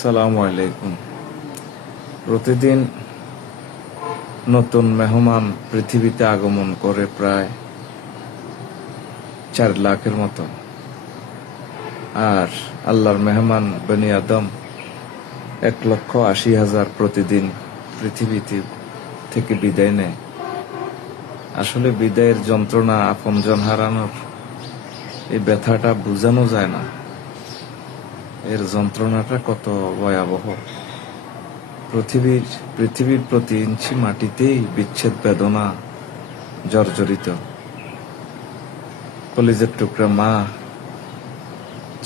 আসসালামু আলাইকুম। প্রতিদিন নতুন মেহমান পৃথিবীতে আগমন করে প্রায় 4 লাখের মতো, আর আল্লাহর মেহমান বনি আদম 1,80,000 প্রতিদিন পৃথিবীতে থেকে বিদায় নেয়। আসলে বিদায়ের যন্ত্রণা, আপনজন হারানোর এই ব্যথাটা বোঝানো যায় না। এর যন্ত্রণাটা কত ভয়াবহ। পৃথিবীর প্রতি ইঞ্চি মাটিতেই বিচ্ছেদ বেদনা জর্জরিত। কলিজার টুকরা মা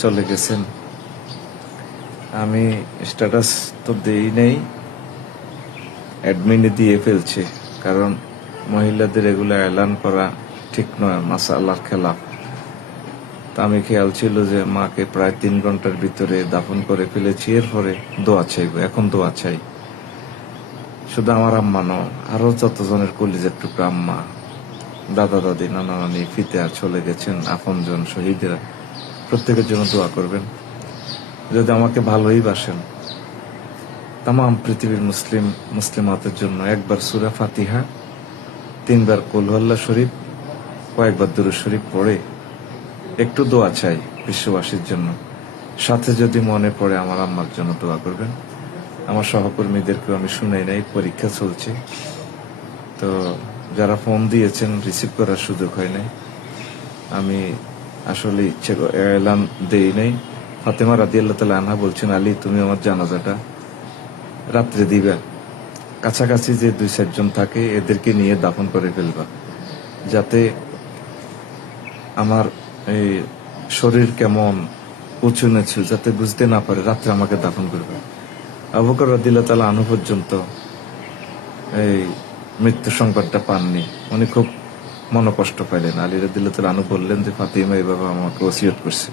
চলে গেছেন। আমি স্ট্যাটাস তো দেই নেই, অ্যাডমিনে দিয়ে ফেলছি, কারণ মহিলাদের এগুলো এলান করা ঠিক নয়, মাশাআল্লাহর খেলাফ। তা আমি খেয়াল ছিল যে মাকে প্রায় 3 ঘন্টার ভিতরে দাফন করে ফেলেছি। এরপরে দোয়া চাইব, এখন দোয়া চাই। শুধু আমার আম্মা নয়, আরো যতজনের কলিজার টুকরা আম্মা, দাদা দাদি, নানা নানি ফিতে চলে গেছেন, আপনজন শহীদেরা, প্রত্যেকের জন্য দোয়া করবেন। যদি আমাকে ভালোই বাসেন, তাম পৃথিবীর মুসলিমাতের জন্য একবার সূরা ফাতিহা, 3 বার কুল হুয়াল্লাহ শরীফ, কয়েকবার দুরূদ শরীফ পড়ে একটু দোয়া চাই বিশ্ববাসীর জন্য। সাথে যদি মনে পড়ে আমার আম্মার জন্য দোয়া করবেন। আমার সহকর্মীদেরকেও আমি শুনাই নাই, পরীক্ষা চলছে, তো যারা ফোন দিয়েছেন রিসিভ করার সুযোগ হয় নাই। আমি আসলে এলান দেই নাই। ফাতেমা রাদিয়াল্লাহু তাআলা আনহা বলছেন, আলী তুমি আমার জানাজাটা রাত্রে দিবা, কাছাকাছি যে 2-4 জন থাকে এদেরকে নিয়ে দাফন করে ফেলবা, যাতে আমার এই শরীর কেমন উঁচু নিচু যাতে বুঝতে না পারে, রাত্রে আমাকে দাফন করবে। আবু বকর রাদিয়াল্লাহু তাআলা আনহু পর্যন্ত এই মৃত্যু সংবাদটা পাননি, উনি খুব মনোকষ্ট পাইলেন। আলী রাদিয়াল্লাহু তাআলা আনহু বললেন যে ফাতিমা এইভাবে আমাকে ওসিয়ত করছে।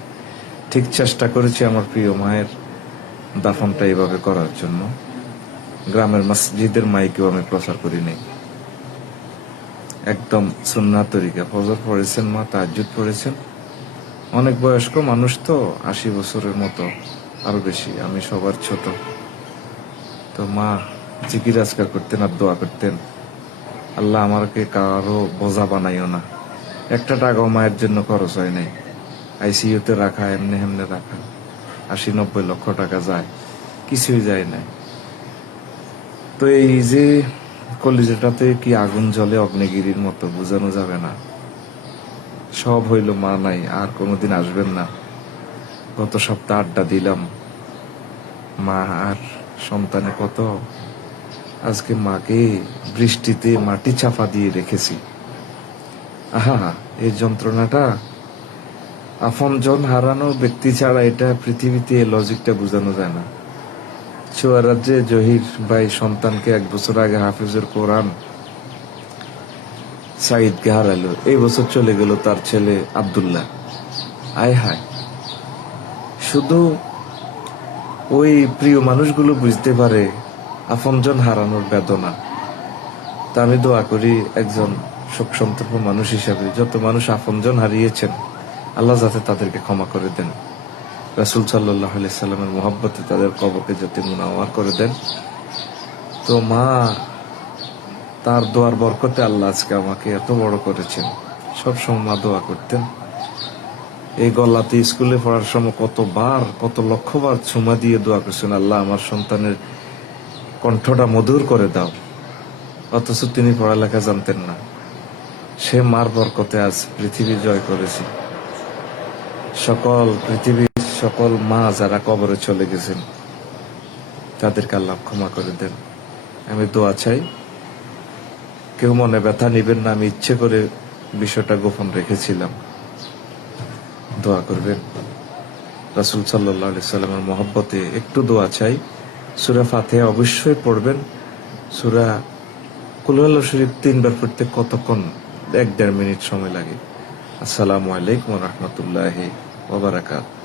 ঠিক চেষ্টা করেছি আমার প্রিয় মায়ের দাফনটা এইভাবে করার জন্য। গ্রামের মসজিদের মাইকেও আমি প্রচার করি নাই, একদম সুন্নাহ তরিকা। ফজর পড়েছেন মা, তাহাজ্জুদ পড়েছেন। অনেক বয়স্ক মানুষ তো, 80 বছরের মতো, আরো বেশি। আমি সবার ছোট। তো মা জিকির আজকার করতেন আর দোয়া করতেন, আল্লাহ আমাকে কারো বোঝা বানাইও না। একটা টাকাও মায়ের জন্য খরচ হয় নাই। আইসিইউতে রাখা, এমনি হেমনে রাখা, 80-90 লক্ষ টাকা যায়, কিছুই যায় নাই। তো এই যে কলিজাটাতে কি আগুন জ্বলে অগ্নিগিরির মতো, বোঝানো যাবে না। সব হইল, মা নাই, আর কোনোদিন আসবেন না। গত সপ্তাহ আড্ডা দিলাম, মা আর সন্তানে কত। আজকে মাকে বৃষ্টিতে মাটি চাপা দিয়ে রেখেছি। আহা, এই যন্ত্রণাটা আপনজন হারানো ব্যক্তি ছাড়া এটা পৃথিবীতে এই লজিকটা বোঝানো যায় না। চুয়ারাজ্যে জহির ভাই সন্তানকে 1 বছর আগে হাফিজুল কোরআন সাইদকে হারালো, এই বছর চলে গেল তার ছেলে আব্দুল্লাহ। আয় হায়, শুধু ওই প্রিয় মানুষগুলো বুঝতে পারে আপনজন হারানোর বেদনা। তা আমি দোয়া করি একজন শোক সন্তপ্ত মানুষ হিসাবে, যত মানুষ আপনজন হারিয়েছেন আল্লাহ যাতে তাদেরকে ক্ষমা করে দেন। রাসূল সাল্লাল্লাহু আলাইহি সাল্লামের মহব্বতে তাদের কবরকে যাতে মুনাওয়ার করে দেন। তো মা, তার দোয়ার বরকতে আল্লাহ আজকে আমাকে এত বড় করেছেন। সবসময় মা দোয়া করতেন। এই গলাতে স্কুলে পড়ার সময় কত লক্ষবার চুমা দিয়ে দোয়া করছেন, আল্লাহ আমার সন্তানের কণ্ঠটা মধুর করে দাও। অথচ তিনি পড়ালেখা জানতেন না। সে মার বরকতে আজ পৃথিবী জয় করেছি। পৃথিবীর সকল মা যারা কবরে চলে গেছেন তাদেরকে আল্লাহ ক্ষমা করে দেন। আমি দোয়া চাই, কেউ মনে ব্যথা নিবেন না, আমি ইচ্ছে করে বিষয়টা গোপন রেখেছিলাম। দোয়া করবেন। রাসূল সাল্লাল্লাহু আলাইহি সাল্লামের মহব্বতে একটু দোয়া চাই। সূরা ফাতিহা অবশ্যই পড়বেন। সূরা কুল হুয়াল্লাহ শরীফ 3 বার পড়তে কতক্ষণ? 1-1.5 মিনিট সময় লাগে। আসসালামু আলাইকুম ওয়া রাহমাতুল্লাহি ওয়া বারাকাতুহু।